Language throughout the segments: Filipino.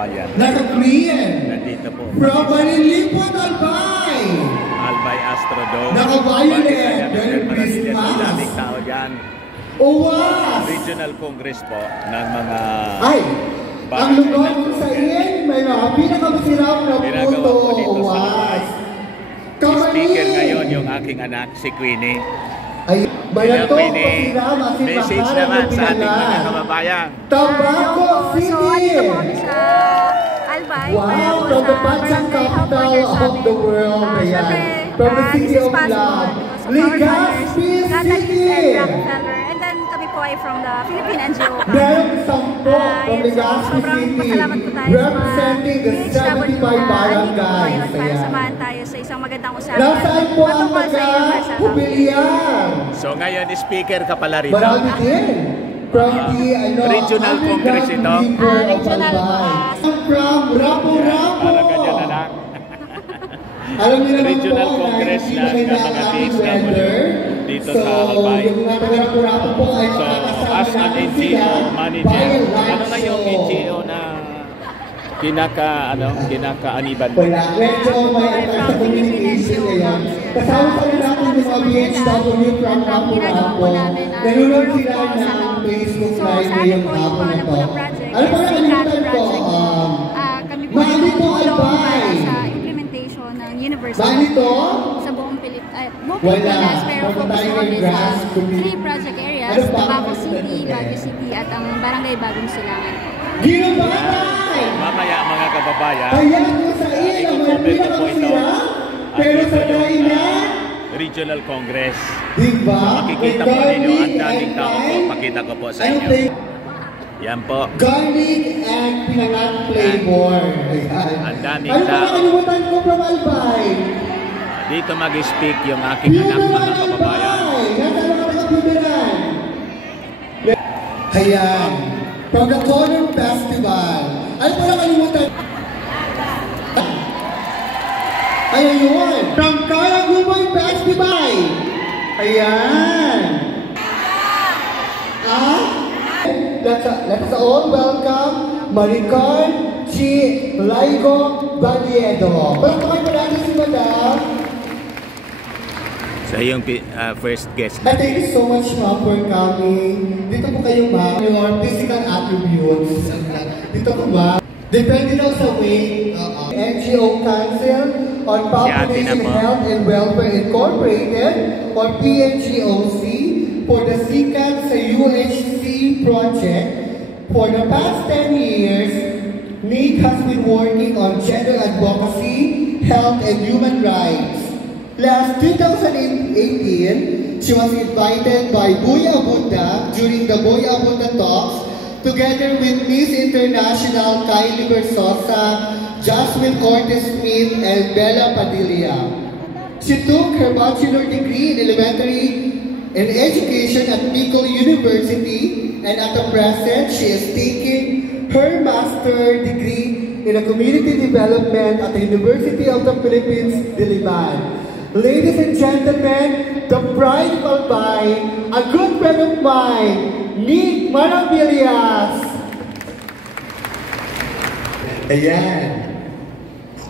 kababayan. Naka-clean. Nandito po. From Marinlipot, Albay. Albay Astrodome. Naka-violet. Merry Christmas. Ang daming tao dyan. Uwas. Regional Congress po ng mga... Ay, ang lugar ko sa iyan, may mga pinakamasirap na puto. Uwas. Si speaker ngayon yung aking anak, si Queenie. Ay, bayan to, pasira, message naman sa ating mga kababayan. Tabaco City! So, andito po kami sa Albay. Wow, from the Pancang capital of the world. Ayan. From the city of love. Legazpi City! And then kami po ay from the Philippine NGO. Meron sampo from Legazpi City. Representing the 75 barangays. Para samahan tayo sa isang magandang usapan. Nasaan po ang taga-Hubilian? So ngayon, speaker ka pala rito. Marami din. From the Regional Congress ito. Regional From Rapu-Rapu. Parang ganyan na lang. Alam niyo naman Regional po Congress na ng mga DSW dito sa Albay. So, as an NGO manager, ano na yung NGO na kinaka-aniban mo? Wala. Medyo may sa communication ngayon. Kasama pa rin natin yung mga BHW from Rapu-Rapu. Nanonood sila ng Facebook Live ngayong hapon na to. Ano pa na kalimutan ko? Mahali po Albay! University. Bakit ito? Sa buong Pilipinas, pero focus ko kami sa 3 project areas, Tabaco City, Baguio City, at ang Barangay Bagong Silangan. Ginabay! Mamaya mga kababayan, Ayan po sa iyo, may pinakamasira, pero sa na Regional Congress. Diba? Makikita po ninyo ang daming tao po. Pakita ko po sa inyo. Yan po. Garlic and pinangat flavor. Ang daming ano tao. pa nakalimutan ko from Albay? Dito mag-speak yung aking anak mga kababayan. Nasaan mga taga-Puberan? Ayan. From the Color Festival. Ano pa nakalimutan? Ayan yun. From Karagumay Festival. Ayan. Let us all welcome Maricar G. Laigo Badiedo. Palakpakan pa natin si Madam. Sa iyong first guest. Thank you so much, ma'am, for coming. Dito po kayo, ma'am. Your physical attributes. Dito po, ma'am. Depende daw sa way. NGO Council on Population Health and Welfare Incorporated or PNGOC for the SICAD sa UHC project. For the past 10 years, Nick has been working on gender advocacy, health, and human rights. Last 2018, she was invited by Buya Abunda during the Buya Abunda Talks, together with Miss International Kylie Versosa, Jasmine Cortez-Smith, and Bella Padilla. She took her bachelor degree in elementary education at Nicol University, and at the present, she is taking her master degree in community development at the University of the Philippines, Diliman. Ladies and gentlemen, the bride of Albay, a good friend of mine, Nick Maravillas. Ayan.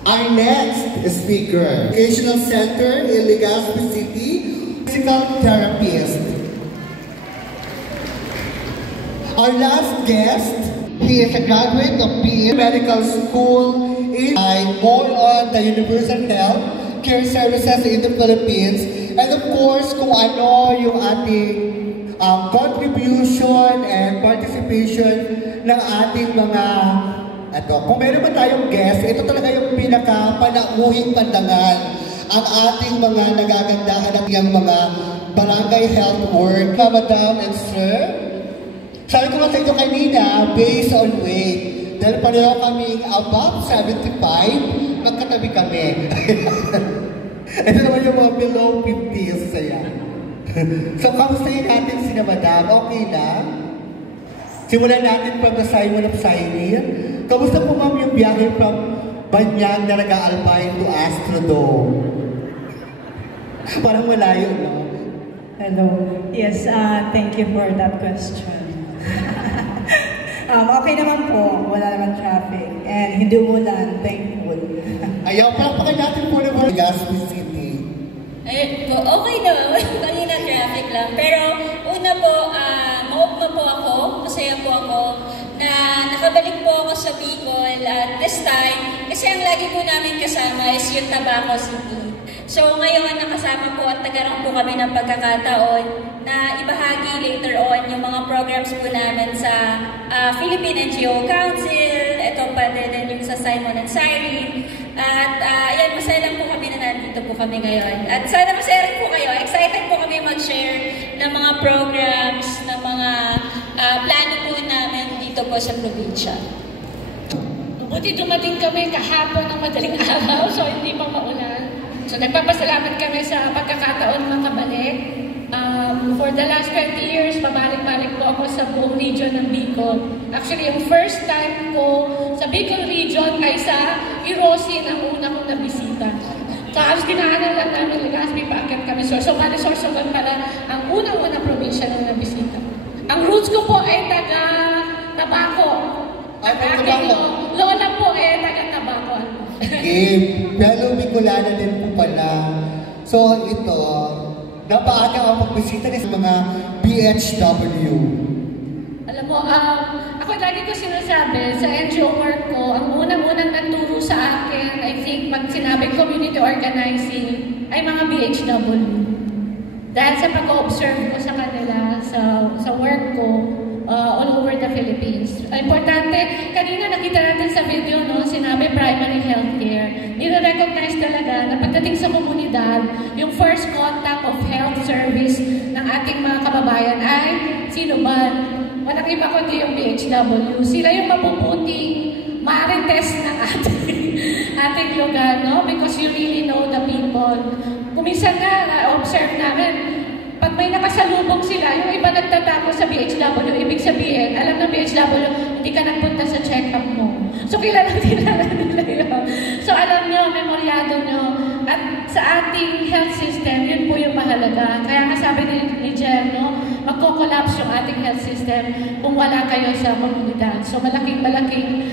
Our next speaker, Educational Center in Legazpi City, physical therapist. Our last guest, he is a graduate of PE Medical School in more on the universal health care services in the Philippines. And of course, kung ano yung ating contribution and participation ng ating mga kung meron ba tayong guest, ito talaga yung pinaka-panauhing pandangan ang ating mga nagagandahan at yung mga barangay health work. Madam and sir, sabi ko nga sa inyo kanina, based on weight, dahil pareho kaming above 75, magkatabi kami. Ito naman yung mga below 50s, saya. So, kamustahin natin sina Madam? Okay na? Simulan natin from the Simon of Cyrene. Kamusta po ma'am yung biyahe from Banyang na nag-aalpay to Astrodome? Parang malayo, no? Hello. Yes, thank you for that question. Okay naman po. Wala naman traffic. And hindi umulan, thankful. Ayaw, palakpakan natin po naman Legazpi City. Okay naman, kanina traffic lang. Pero una po, maugma po ako, masaya po ako, na nakabalik po ako sa Bicol at this time, kasi ang lagi po namin kasama is yung Tabaco City. So ngayon nakasama po at nagkaroon po kami ng pagkakataon na ibahagi later on yung mga programs po namin sa Philippine NGO Council, ito pa din yung sa Simon and Siren. At ayan, masaya lang po kami na nandito po kami ngayon. At sana masaya rin po kayo. Excited po kami mag-share ng mga programs, ng mga plano po namin dito po sa probinsya. Buti dumating kami kahapon ng madaling araw, so hindi pa maulan. So nagpapasalamat kami sa pagkakataon makabalik. For the last 20 years, pabalik-balik po ako sa buong region ng Bicol. Actually, yung first time ko sa Bicol region ay sa Irosin ang una kong nabisita. So, halos dinaanan lang namin Legazpi, paakyat kami. So, Sorsogon pala ang unang-unang probinsya na nabisita. Ang roots ko po ay taga-Tabaco. Ang aking lola po ay taga-Tabaco. Pero Bicolana din po pala. So ito, napaaga ang pagbisita sa mga BHW. Alam mo, ako lagi ko sinasabi, sa NGO work ko, ang unang-unang nagturo sa akin, I think, pag sinabing community organizing, ay mga BHW. Dahil sa pag-observe ko sa kanila, sa work ko, all over the Philippines. Importante, kanina nakita natin sa video, no, sinabi primary healthcare. Nire-recognize talaga na pagdating sa komunidad, yung first contact of health service ng ating mga kababayan ay sino ba? Walang iba kundi yung BHW. Sila yung mapuputing marites ng ating lugar, no? Because you really know the people. Kuminsan nga, observe namin, pag may nakasalubong sila, yung iba nagtatako sa BHW, ibig sabihin, alam ng BHW, hindi ka nagpunta sa check-up mo. So, kilala nila yun. So, alam nyo, memoryado nyo. At sa ating health system, yun po yung mahalaga. Kaya nga sabi ni Jem, no, magko-collapse yung ating health system kung wala kayo sa komunidad. So, malaking-malaking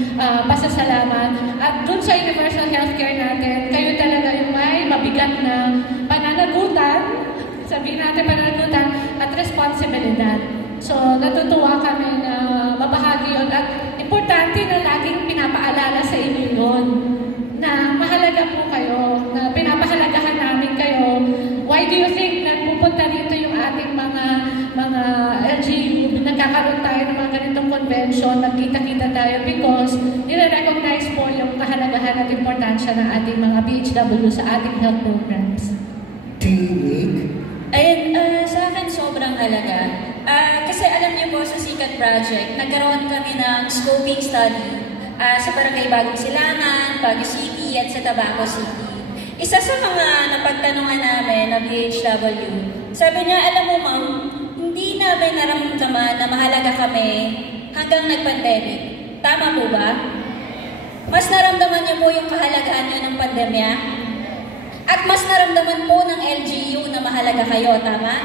pasasalamat. At dun sa universal healthcare natin, kayo talaga yung may mabigat na pananagutan, sabihin natin pananagutan at responsibilidad. So, natutuwa kami na mabahagi yun. At importante na laging pinapaalala sa inyo yun na mahalaga po kayo, na pinapahalagahan namin kayo. Why do you think nagpupunta dito yung ating mga LGU, nagkakaroon tayo ng mga ganitong convention, nagkita-kita tayo because nire-recognize po yung kahalagahan at importansya ng ating mga BHW sa ating health programs. Ayun, sa akin sobrang halaga. Kasi alam niyo po sa Sikat Project, nagkaroon kami ng scoping study sa Barangay Bagong Silangan, Baguio City at sa Tabaco City. Isa sa mga napagtanungan namin na BHW, sabi niya, alam mo ma'am, hindi namin naramdaman na mahalaga kami hanggang nag-pandemic. Tama po ba? Mas naramdaman niyo po yung kahalagahan niyo ng pandemya? At mas naramdaman po ng LGU na mahalaga kayo, tama?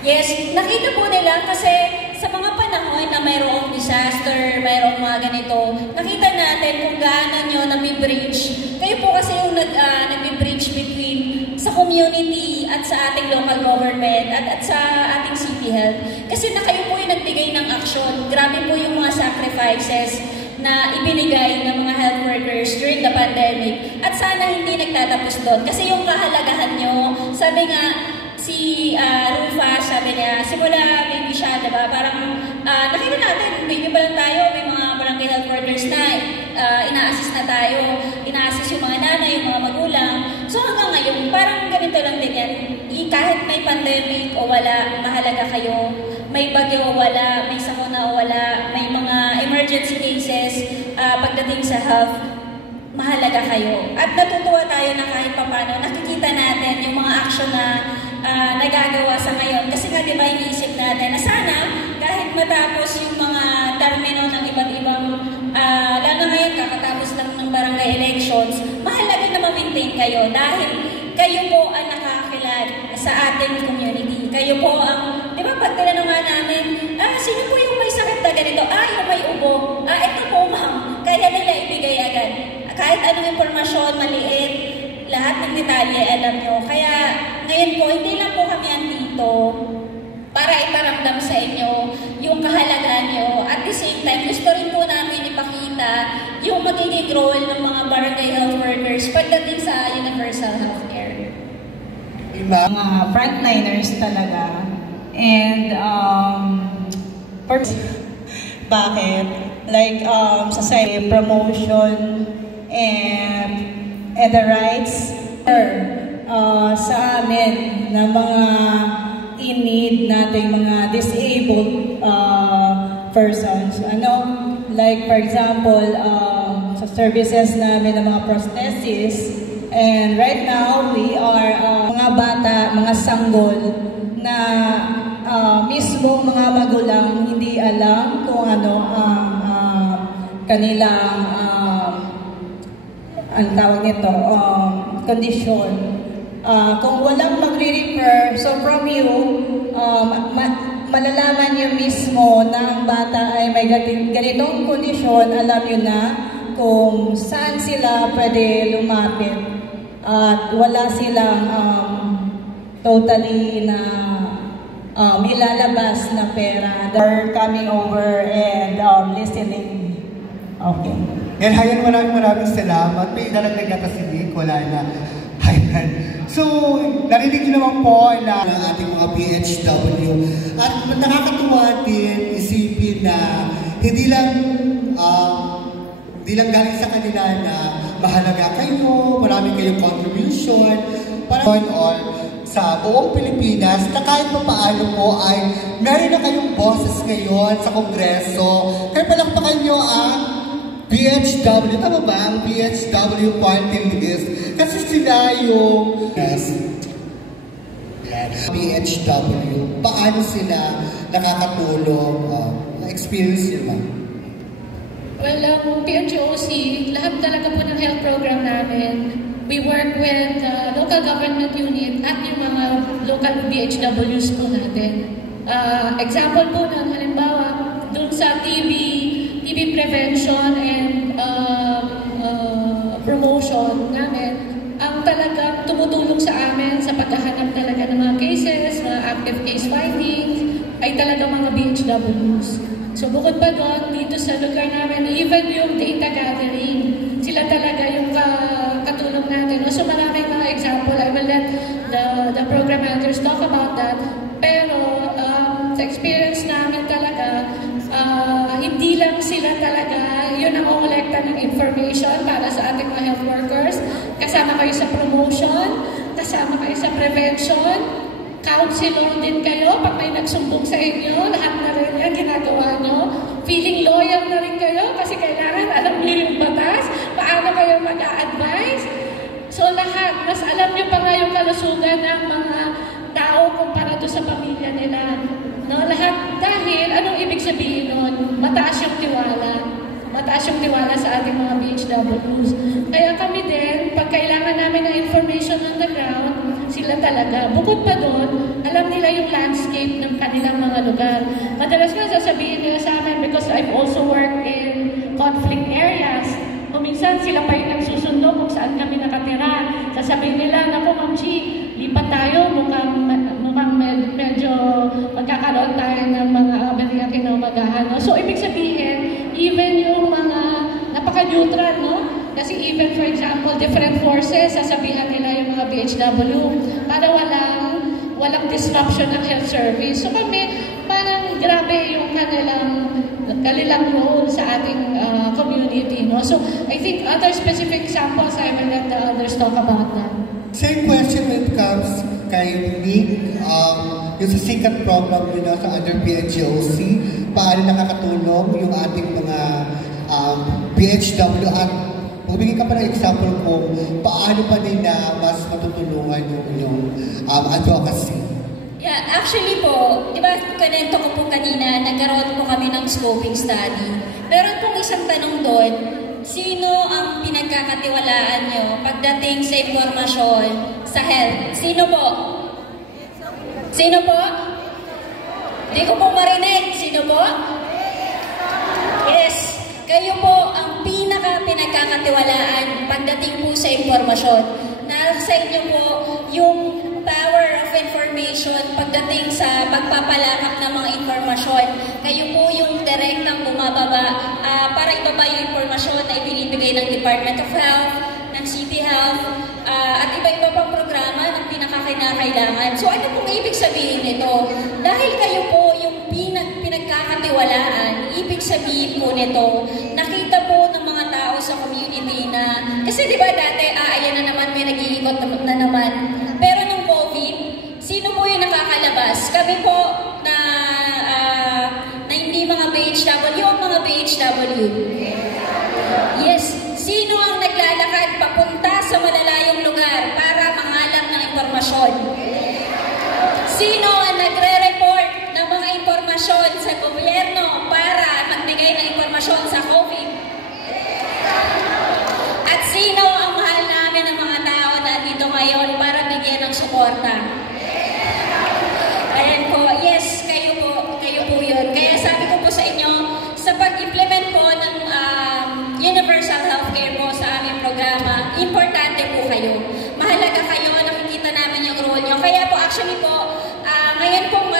Yes, nakita po nila kasi sa mga panahon na mayroong disaster, mayroong mga ganito, nakita natin kung gaano nyo nami-bridge. Kayo po kasi yung nami-bridge between sa community at sa ating local government at sa ating city health. Kasi na kayo po yung nagbigay ng aksyon. Grabe po yung mga sacrifices na ibinigay ng mga health workers during the pandemic. At sana hindi nagtatapos doon. Kasi yung kahalagahan nyo, sabi nga, si Rufa, sabi niya, simula baby siya, diba? Parang nakita natin, baby pa lang tayo, may mga barangay health workers na ina-assist na tayo, ina-assist yung mga nanay, yung mga magulang. So hanggang ngayon, parang ganito lang din yan. Kahit may pandemic o wala, mahalaga kayo. May bagyo o wala, may sakuna o wala, may mga emergency cases pagdating sa health, mahalaga kayo. At natutuwa tayo na kahit papano, nakikita natin yung mga action na nagagawa sa ngayon. Kasi nga diba iniisip natin na sana kahit matapos yung mga termino ng iba't ibang, lalo ngayon kakatapos lang ng barangay elections, mahalaga na ma-maintain kayo dahil kayo po ang nakakilala sa ating community. Kayo po ang, di ba pag tinanong nga namin, sino po yung may sakit na ganito? Yung may ubo. Ito po ma'am. Kaya nila impormasyon, maliit, lahat ng detalye alam nyo. Kaya ngayon po, hindi lang po kami andito para iparamdam sa inyo yung kahalagahan nyo. At the same time, gusto rin po namin ipakita yung magiging role ng mga barangay health workers pagdating sa universal healthcare. Mga frontliners talaga. And, bakit? Like, sa promotion and the rights sa amin na mga in-need natin, mga disabled persons. Like for example, sa services namin ng mga prosthesis, and right now we are mga bata, mga sanggol na mismo mga magulang hindi alam kung ano ang kanilang ang tawag nito, kondisyon. Kung walang magre-refer, so from you, malalaman nyo mismo na ang bata ay may ganitong kondisyon, alam nyo na kung saan sila pwede lumapit at wala silang totally na ilalabas na pera. They're coming over and listening. Okay. And hayan, maraming salamat. May dalagdag na kasi Nick, wala na. Hayan. So, narinig nyo naman po na ng ating mga PHW. At nakakatuwa din isipin na hindi lang galing sa kanila na mahalaga kayo, marami kayong contribution, para all sa buong Pilipinas na kahit pa paano po ay meron na kayong boses ngayon sa Kongreso. Kaya palakpakan nyo ang PHW, tama ba? Ang PHW party list. Kasi sila yung PHW. Paano sila nakakatulong? Experience nyo ba? Well, PHOC, lahat talaga po ng health program namin, we work with local government unit at yung mga local PHWs po natin. Example po nun, halimbawa, dun sa TB prevention and promotion namin, ang talagang tumutulong sa amin sa paghahanap talaga ng mga cases, mga active case findings, ay talaga mga BHWs. So bukod pa doon, dito sa lugar namin, even yung data gathering, sila talaga yung katulong natin. So maraming mga example, I will let the program managers talk about that. Pero sa experience namin talaga, hindi lang sila talaga yun ang kolekta ng information para sa ating mga health workers. Kasama kayo sa promotion, kasama kayo sa prevention, counselor din kayo pag may nagsumbong sa inyo, lahat na rin yan ginagawa nyo. Feeling loyal na rin kayo kasi kailangan alam nyo yung batas, paano kayo mag-a-advise. So lahat, mas alam nyo pa nga yung kalusugan ng mga tao kumpara doon sa pamilya nila. No, lahat dahil, anong ibig sabihin nun? Mataas yung tiwala. Mataas yung tiwala sa ating mga BHWs. Kaya kami din, pag kailangan namin ng information on the ground, sila talaga. Bukod pa doon, alam nila yung landscape ng kanilang mga lugar. Madalas nga sasabihin nila sa amin, because I've also worked in conflict areas, o minsan sila pa yung nagsusundo kung saan kami nakatira. Sasabihin nila, naku Ma'am G, lipat tayo, mukhang medyo magkakaroon tayo ng mga aberya kinamagahan. No? So, ibig sabihin, even yung mga napaka-neutral, no? Kasi even, for example, different forces, sasabihan nila yung mga BHW para walang disruption ng health service. So kami, parang grabe yung kanilang role sa ating community. No? So I think other specific examples, I will let the others talk about that. Same question when it comes kay Nick, yung sa SICAT program nyo sa under PHOC, paano nakakatulong yung ating mga PHW at magbigay ka pa ng example kung paano pa din na mas matutulungan yung advocacy. Yeah, actually po, di ba, kanento ko po kanina, nagkaroon po kami ng scoping study. Meron pong isang tanong doon, sino ang pinagkakatiwalaan nyo pagdating sa impormasyon sa health? Sino po? Sino po? Hindi ko po marinig. Sino po? Yes. Kayo po ang pinagkakatiwalaan pagdating pagdating po sa impormasyon. Nasa inyo po yung power of information pagdating sa pagpapalakap ng mga informasyon. Kayo po yung direktang bumababa para ibaba yung informasyon na ibinibigay ng Department of Health, ng City Health, at iba-iba pang programa ng pinakakinakailangan. So ano pong ibig sabihin nito? Dahil kayo po yung pinagkakatiwalaan, ibig sabihin po nito, nakita po ng mga tao sa community na, kasi di ba dati, ayan na naman, may nag-iikot na naman. Pero nung COVID, sino po yung nakakalabas? Kami po na hindi mga BHW, yung mga BHW. Yes, sino ang naglalakad papunta sa malalayong lugar para mangalap ng impormasyon? Sino ang nagre-report ng mga impormasyon sa gobyerno para magbigay ng impormasyon sa COVID? At sino ang mahal namin ng mga tao na dito ngayon para bigyan ng suporta? Ayan po, yes, kayo po yun. Kaya sabi ko po sa inyo, sa pag-implement po ng universal healthcare po sa aming programa, importante po kayo. Mahalaga kayo, nakikita namin yung role nyo. Kaya po, actually po, ngayon pong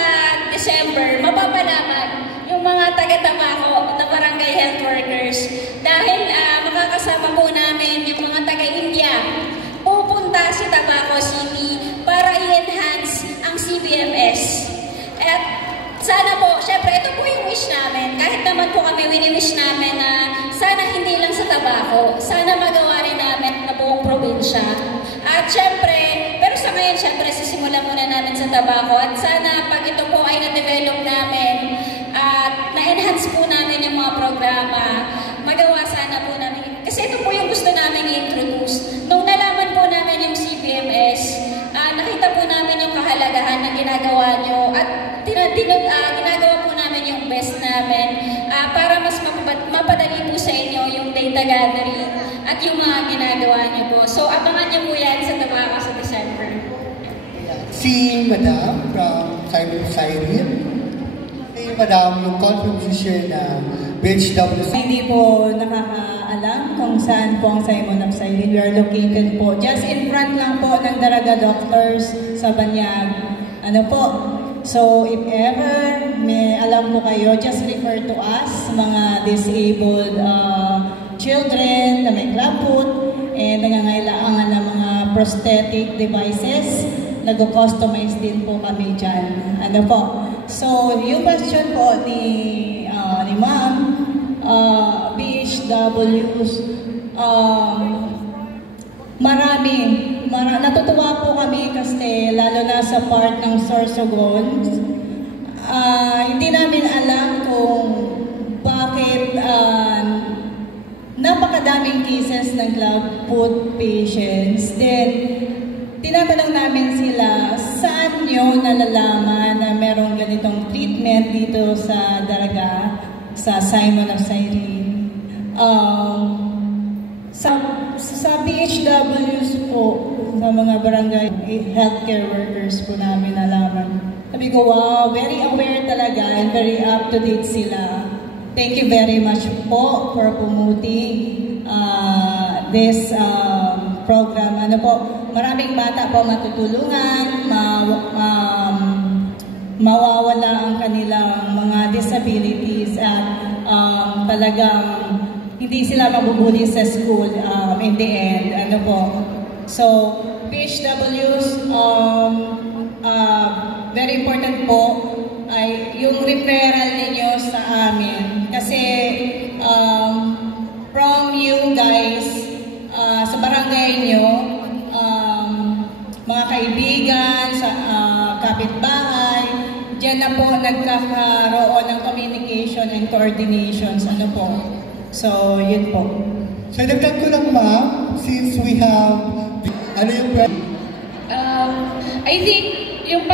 December, mapapalaman yung mga taga-Tabaco na barangay health workers. Dahil makakasama po namin yung mga taga-India. Pupunta sa Tabaco City para i-enhance ang CBMS. At sana po, syempre, ito po yung wish namin. Kahit naman po kami, wini-wish namin na sana hindi lang sa Tabaco, sana magawa rin namin na buong probinsya. At syempre, pero sa ngayon, syempre, sisimulan muna namin sa Tabaco. At sana, pag ito po ay na-develop namin, at na-enhance po namin yung mga programa, magawa sana po namin. Kasi ito po yung gusto namin i-introduce. Nung nalaman po namin yung CBMS, nakita po namin yung kahalagahan na ginagawa nyo at ginagawa po namin yung best namin para mas mapadali po sa inyo yung data gathering at yung mga ginagawa nyo po. So, abangan nyo po yan sa Tabaco sa December. Si Madam from Simon Siren. Si Madam, yung contribution na BHW. Hindi po nakakaalam kung saan po ang Simon of Siren. We are located po just in front lang po ng Daraga Doctors sa Banyag. Ano po? So, if ever may alam po kayo, just refer to us, mga disabled children na may clubfoot and nangangailangan ng mga prosthetic devices. Nag-customize din po kami dyan. Ano po? So, yung question po ni Ma'am, BHWs, natutuwa po kami kasi lalo na sa part ng Sorsogon, hindi namin alam kung bakit napakadaming cases ng clubfoot patients. Then, tinatanong namin sila, saan nyo nalalaman na merong ganitong treatment dito sa Daraga, sa Simon of Siren? Sa BHWs po, sa mga barangay healthcare workers po namin nalaman. Sabi ko, wow, very aware talaga and very up-to-date sila. Thank you very much po for promoting this program. Ano po, maraming bata po matutulungan, mawawala ang kanilang mga disabilities at talagang hindi sila mabubuli sa school in the end. Ano po. So, PHWs, very important po ay yung referral ninyo sa amin. Kasi from you guys, sa barangay nyo, mga kaibigan, sa kapitbahay, dyan na po nagkakaroon ng communication and coordinations. Ano po. So, yun po. So, dagdag ko lang, ma'am, since we have, ano yung I think, yung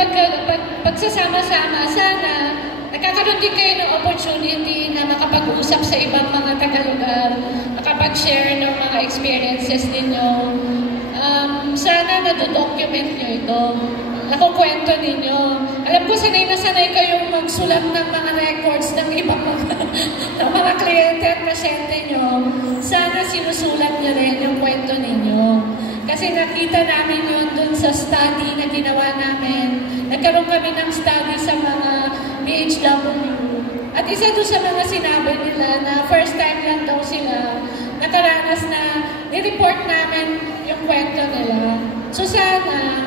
pagsasama-sama, sana, nagkakaroon din kayo ng opportunity na makapag-usap sa ibang mga tagalugar, makapag-share ng mga experiences ninyo. Sana nadodocument nyo ito. Nakukwento ninyo. Alam ko, sanay na sanay kayong magsulat ng mga records ng ibang mga kliyente at pasyente nyo. Sana sinusulat nyo rin yung kwento ninyo. Kasi nakita namin yun dun sa study na ginawa namin. Nagkaroon kami ng study sa mga BHW. At isa doon sa mga sinabi nila na first time lang daw sila nakaranas na ni-report namin yung kwento nila. So sana,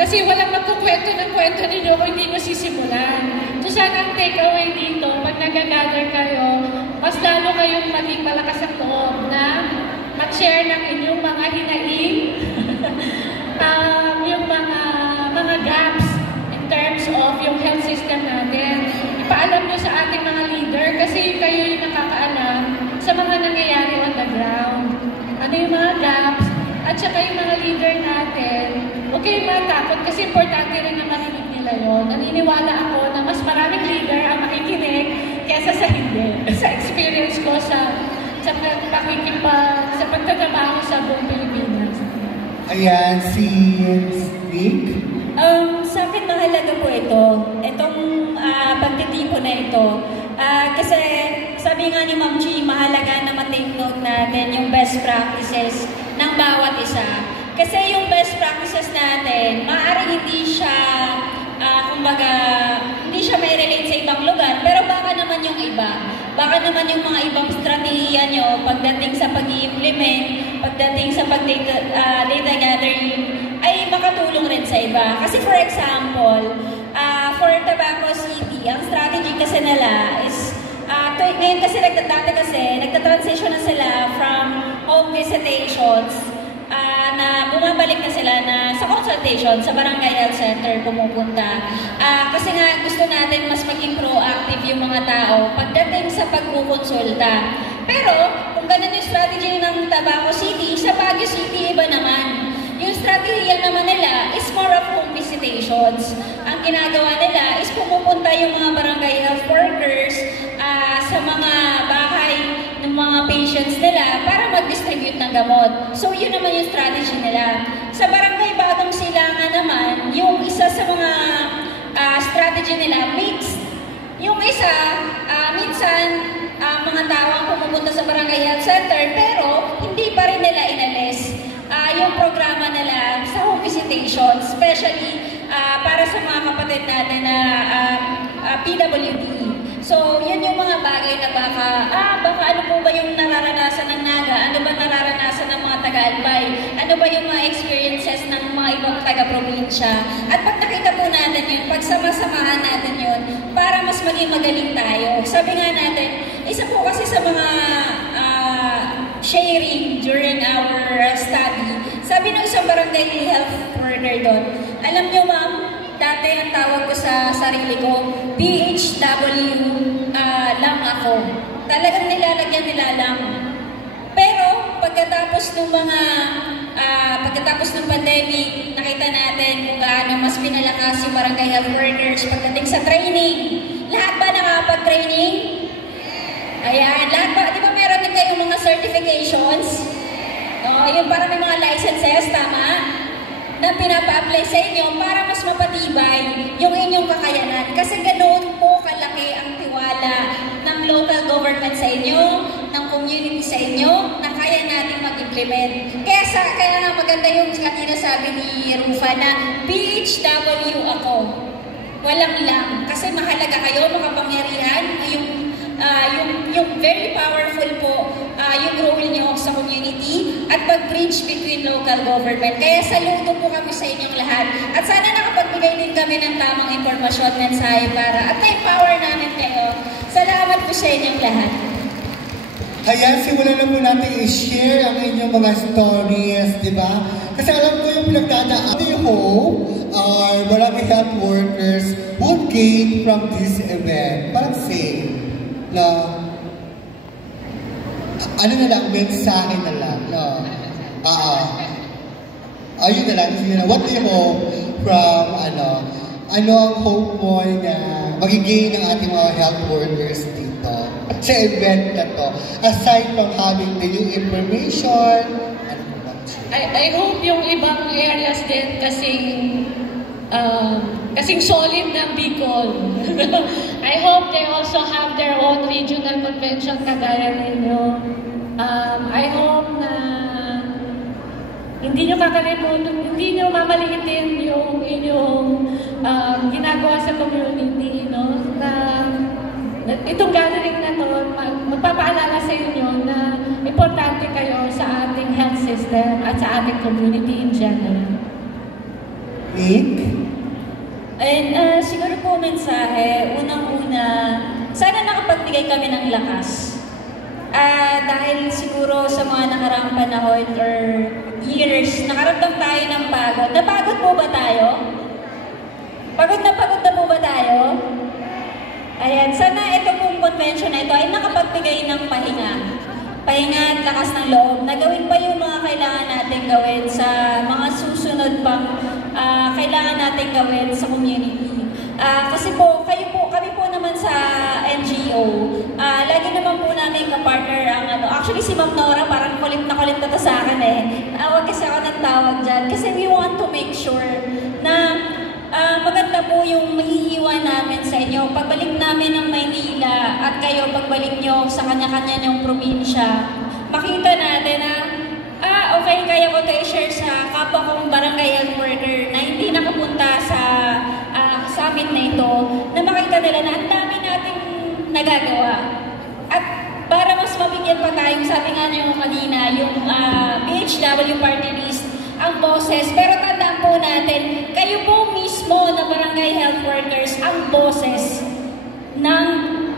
kasi walang magkukwento ng kwento ninyo kung hindi nyo sisimulan. So sana ang takeaway dito, pag nag-gather kayo, mas lalo kayong maging malakas ang loob na mag-share ng inyong mga hinaing, yung mga gaps in terms of yung health system natin. Ipaalam nyo sa ating mga leader kasi kayo yung nakakaalam sa mga nangyayari on the ground. Ano yung mga gaps at saka yung mga leader natin. Huwag kayong matakot kasi importante rin na marinig nila yun. Naniniwala ako na mas maraming leader ang makikinig kesa sa hindi. Sa experience ko sa pagtatrabaho sa buong Pilipinas. Ayan, si Nick. Sa akin mahalaga po itong pagtitipon na ito. Kasi sabi nga ni Ma'am G, mahalaga na ma-take note natin yung best practices ng bawat isa. Kasi yung best practices natin, maaaring hindi siya, hindi siya may relate sa ibang lugar, pero baka naman yung iba. Baka naman yung mga ibang strategiya nyo pagdating sa pag-i-implement, pagdating sa data gathering, ay makatulong rin sa iba. Kasi for example, for Tabaco City, ang strategy kasi nila is, ngayon kasi nagta-transition na sila from home visitations, na bumabalik na sila na sa consultation sa Barangay Health Center pumupunta. Kasi nga gusto natin mas maging proactive yung mga tao pagdating sa pagkukonsulta. Pero kung ganun yung strategy ng Tabaco City, sa Baguio City iba naman. Yung strategy naman nila is more of home visitations. Ang ginagawa nila is pumupunta yung mga barangay health workers sa mga bahay ng mga patients nila para mag-distribute ng gamot. So yun naman yung strategy nila. Sa Barangay Bagong Silangan naman, yung isa sa mga strategy nila, mixed. Yung isa, minsan, mga tao ang pumupunta sa Barangay Health Center, pero hindi pa rin nila inalis yung programa nila sa home visitation, especially para sa mga kapatid natin na PWD. So, yun yung mga bagay na baka ano po ba yung nararanasan ng Naga? Ano ba nararanasan ng mga taga-Albay? Ano ba yung mga experiences ng mga ibang taga-probinsya? At pag nakita po natin yun, pagsama-samahan natin yun, para mas maging magaling tayo. Sabi nga natin, isa po kasi sa mga sharing during our study, sabi ng isang barangay health worker doon, alam nyo ma'am, dati ang tawag ko sa sarili ko, BHW lang ako. Talagang nilalagyan nila lang. Pero pagkatapos ng pandemic, nakita natin kung gaano mas pinalakas yung barangay health workers pagdating sa training. Lahat ba nakapag-training? Ayan, lahat ba? Di ba meron din kayong mga certifications? Yung para may mga licenses, tama? Na pinapa-apply sa inyo para mas mapatibay yung inyong kakayanan. Kasi ganoon po kalaki ang tiwala ng local government sa inyo, ng community sa inyo, na kaya natin mag-implement. Kaya nga maganda yung kanina sabi ni Rufa na BHW ako. Walang lang. Kasi mahalaga kayo, makapangyarihan, yung very powerful po yung role niyo sa community at pag-bridge between local government. Kaya saludo po kami sa inyong lahat. At sana nakapagbigay din kami ng tamang impormasyon, mensahe para at na-empower namin kayo. Salamat po sa inyong lahat. Ayan, simulan na po natin i-share ang inyong mga stories, di ba? Kasi alam ko yung pinagdadaan. I hope our barangay health workers would gain from this event. Parang say, na ano na lang, mensahe na lang, no? Ayun na lang, what do you hope from, ano ang hope mo na magiging ng ating mga health workers dito sa event na to, aside from having the new information? I hope yung ibang areas din kasing solid ng Bicol. I hope they also have their own regional convention kagaya ninyo. I hope na hindi nyo kakalimutan, hindi nyo mamaliitin yung inyong ginagawa sa community, no? Na itong gathering na to, magpapaalala sa inyo na importante kayo sa ating health system at sa ating community in general. Nick? And siguro po mensahe, unang-una, sana nakapagbigay kami ng lakas. Dahil siguro sa mga nakaraang panahon or years, nakaramdam tayo ng pagod. Napagod po ba tayo? Pagod na po ba tayo? Ayan, sana ito pong convention na ito ay nakapagbigay ng pahinga. Pahinga at lakas ng loob na gawin pa yung mga kailangan natin gawin sa mga susunod pang kailangan natin gawin sa community. Kasi po, kami po naman sa NGO, lagi naman po namin kapartner ang actually si Ma'am Nora parang kulit na to sa akin eh. Awag kasi ako ng tawag dyan. Kasi we want to make sure na maganda po yung maiiwan namin sa inyo. Pagbalik namin ng Maynila at kayo pagbalik nyo sa kanya-kanya nyong probinsya, makita natin na okay, kaya ko ito i-share sa kapwa kong barangay health worker na hindi nakapunta sa summit na ito, na makita nila na ang dami nating nagagawa. At para mas mabigyan pa tayo, sabi nga niyo kanina, yung BHW party list, ang boses. Pero tandaan po natin, kayo po mismo na barangay health workers, ang boses ng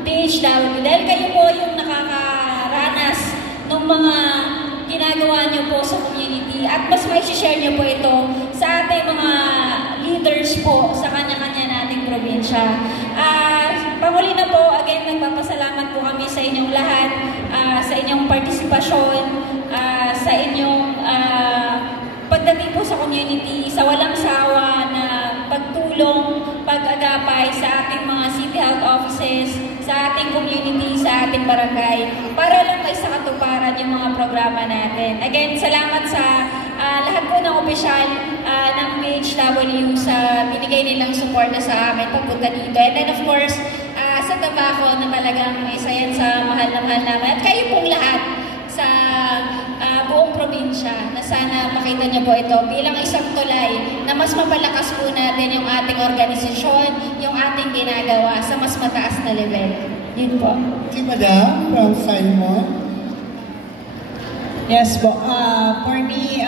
BHW. Dahil kayo po yung nakakaranas ng mga ginagawa niyo po sa community at mas may share niyo po ito sa ating mga leaders po sa kanya-kanya nating probinsya. Panghuli na po, again, nagpapasalamat po kami sa inyong lahat, sa inyong partisipasyon, sa inyong pagdating po sa community, sa walang sawa na pagtulong, pag-agapay sa ating mga city health offices, sa ating community, sa ating barangay, para lang may sa katuparan yung mga programa natin. Again, salamat sa lahat po ng opisyal ng BHW sa binigay nilang suporta sa amin pagpunta dito. And then of course, sa Tabaco na talagang isa yan sa mahal na mahal namin. At kayo pong lahat sa buong probinsya na sana makita niyo po ito bilang isang tulay na mas mapalakas po natin yung ating organisasyon, yung ating ginagawa sa mas mataas na level. Yun po. Si Madam from Simon. Yes po. For me,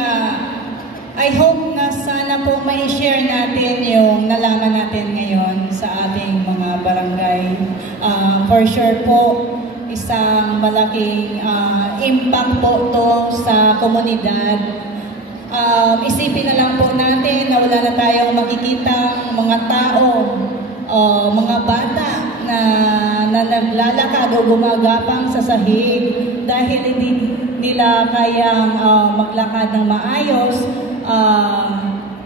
I hope na sana po mai-share natin yung nalaman natin ngayon sa ating mga barangay. For sure po, isang malaking impact po ito sa komunidad. Isipin na lang po natin na wala na tayong makikitang mga tao, mga bata na naglalakad o gumagapang sa sahig dahil hindi nila kayang maglakad ng maayos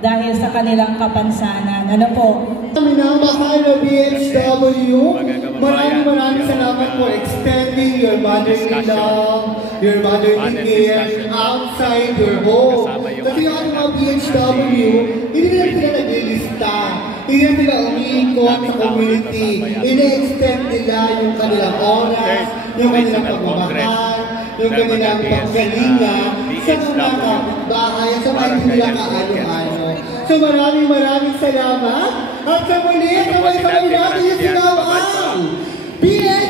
dahil sa kanilang kapansanan. Ano po? Minamahal na BHW, maraming salamat po extending your motherly love, your motherly care outside your home. Kasi yung mga BHW, hindi na sila naglilista, hindi na sila umiikot sa community, ini-extend nila yung kanilang oras, yung kanilang pagmamahal, yung kanilang paggalingan sa mga kapitbahay, sa mga hindi nila kaano-ano. So maraming salamat. At sa muli, sabay-sabay natin yung sinaw ang BHW!